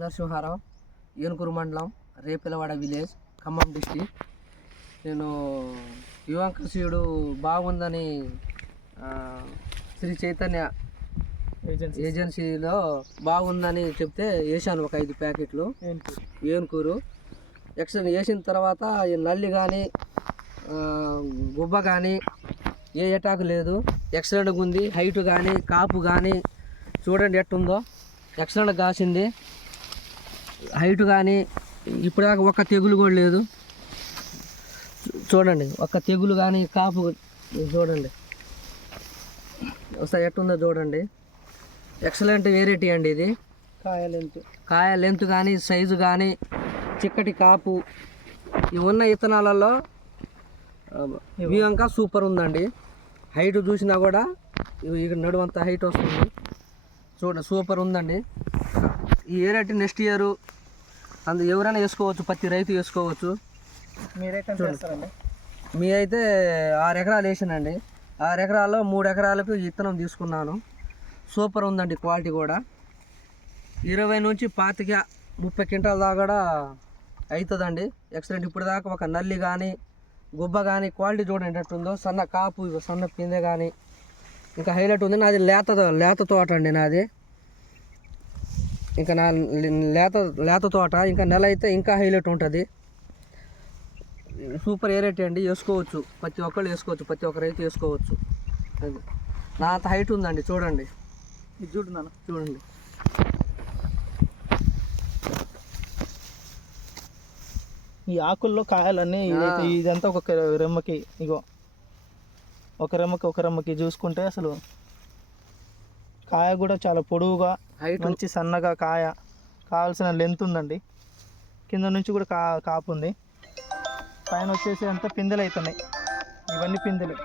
నరసింహారావు ఏనుకూరు మండలం రేపిలవాడ village Khammam district. నేను యువంక seed బాగుందని శ్రీ చైతన్య ఏజెన్సీ ఏజెన్సీలో బాగుందని చెప్తే వేసాను ఒక ఐదు ప్యాకెట్లు. ఏనుకూరు ఎక్సన్ వేసిన తర్వాత ఈ నల్లి కానీ గుబ్బ కానీ ఏ ఎటాకు లేదు. ఎక్సలెంట్గా ఉంది హైట్ కానీ కాపు కానీ చూడండి ఎట్టుందో. ఎక్సలెంట్ కాసింది. హైట్ కానీ ఇప్పటిదాకా ఒక్క తెగులు కూడా లేదు. చూడండి ఒక్క తెగులు కానీ కాపు చూడండి. ఒకసారి ఎట్టుందో చూడండి. ఎక్సలెంట్ వెరైటీ అండి ఇది. కాయలెంత కాయ లెంత్ కానీ సైజు కానీ చిక్కటి కాపు ఇవి ఉన్న ఇత్తనాలలో వివంక సూపర్ ఉందండి. హైట్ చూసినా కూడా ఇవి ఇక్కడ నడువంత హైట్ వస్తుంది. చూడండి సూపర్ ఉందండి. ఈ ఏరియా నెక్స్ట్ ఇయర్ అందు ఎవరైనా వేసుకోవచ్చు ప్రతి రైతు వేసుకోవచ్చు. మీ అయితే ఆరు ఎకరాలు వేసానండి. ఆరు ఎకరాల్లో మూడు ఎకరాలకు విత్తనం తీసుకున్నాను. సూపర్ ఉందండి క్వాలిటీ కూడా. ఇరవై నుంచి పాతిక ముప్పై క్వింటాల దాకా కూడా అవుతుందండి ఎక్సలెంట్ ఇప్పుడు దాకా ఒక నల్లి కానీ గుబ్బ కానీ క్వాలిటీ చూడండి ఎట్టుందో సన్న కాపు సన్న పిందె కానీ ఇంకా హైలైట్ ఉంది. నాది లేత లేత తోట అండి నాది. ఇంకా నా లేత లేత తోట ఇంకా నెల అయితే ఇంకా హైలైట్ ఉంటుంది. సూపర్ ఏరేటి అండి వేసుకోవచ్చు. ప్రతి ఒక్కళ్ళు వేసుకోవచ్చు ప్రతి ఒక్క రైతు వేసుకోవచ్చు. అది. నా అంత హైట్ ఉందండి చూడండి. ఇది చూడు నాన్న. చూడండి. ఈ ఆకుల్లో కాయలన్నీ. ఇదంతా ఒక రెమ్మకి ఇగో. ఒక రెమ్మకి ఒక రెమ్మకి చూసుకుంటే అసలు కాయ కూడా చాలా పొడవుగా మంచి సన్నగా కాయ. కావాల్సిన లెంత్ ఉందండి. కింద నుంచి కూడా కా కాపు ఉంది. పైన వచ్చేసి అంతా పిందెలు అవుతున్నాయి ఇవన్నీ పిందెలు.